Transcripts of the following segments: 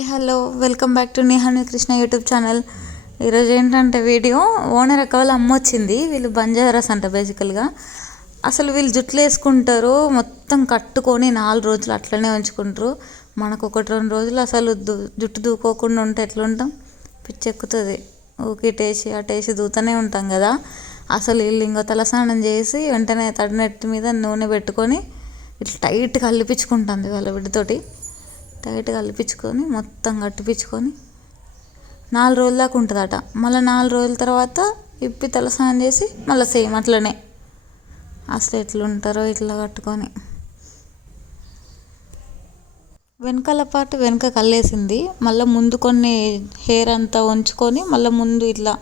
Hi hello welcome back to Nihani Krishna YouTube channel. ఈరోజు ఏంటంటే video owner అక్క వాళ్ళ అమ్మ వచ్చింది. వీళ్ళు బంజారాస్ అంట బేసికల్గా. అసలు వీళ్ళు జుట్లు వేసుకుంటారు మొత్తం కట్టుకొని 4 రోజులు అట్లనే ఉంచుకుంటారు. మనకు 1-2 రోజులు అసలు జుట్టు దూకోకుండా ఉంటే ఎట్లుంటాం, పిచ్చెక్కుతుంది. ఊకిటేసి అటేసి దూతూనే ఉంటాం కదా. అసలు వీళ్ళు ఇంకో తలస్నానం చేసి వెంటనే తడినెట్టి మీద నూనె పెట్టుకొని ఇట్లా టైట్గా అల్లిపించుకుంటుంది వాళ్ళ బిడ్డతోటి. టైట్గా అల్లిపించుకొని మొత్తం కట్టిపించుకొని 4 రోజుల దాకా ఉంటుందట. మళ్ళీ 4 రోజుల తర్వాత ఇప్పి తలస్నానం చేసి మళ్ళీ సేమ్ అట్లనే. అసలు ఎట్లుంటారో ఇట్లా కట్టుకొని. వెనకాల పాటు వెనక కల్లేసింది, మళ్ళీ ముందు కొన్ని హెయిర్ అంతా ఉంచుకొని మళ్ళీ ముందు ఇట్లా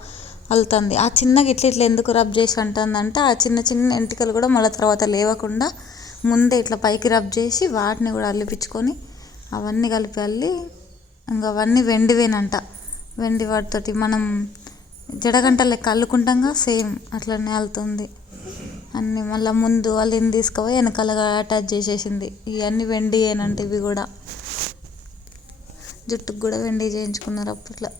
అల్లుతుంది. ఆ చిన్నగా ఇట్లా ఇట్లా ఎందుకు రబ్ చేసి అంటుందంటే ఆ చిన్న చిన్న ఎంటికలు కూడా మళ్ళీ తర్వాత లేవకుండా ముందే ఇట్లా పైకి రబ్ చేసి వాటిని కూడా అల్లిపించుకొని అవన్నీ కలిపి అల్లి ఇంకా అవన్నీ వెండివేనంట. వెండి వాటితోటి మనం జడగంట లెక్క అల్లుకుంటాంగా సేమ్ అట్లనే అల్లుతుంది అన్నీ. మళ్ళీ ముందు వాళ్ళని తీసుకుపోయి వెనకాలగా అటాచ్ చేసేసింది. ఇవన్నీ వెండియేనంట. ఇవి కూడా జుట్టుకు కూడా వెండి చేయించుకున్నారు అప్పట్లో.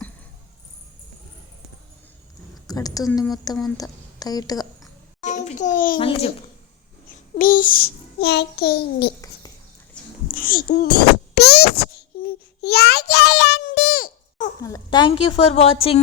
కడుతుంది మొత్తం అంతా టైట్గా. మళ్ళీ చెప్పు. Thank you for watching.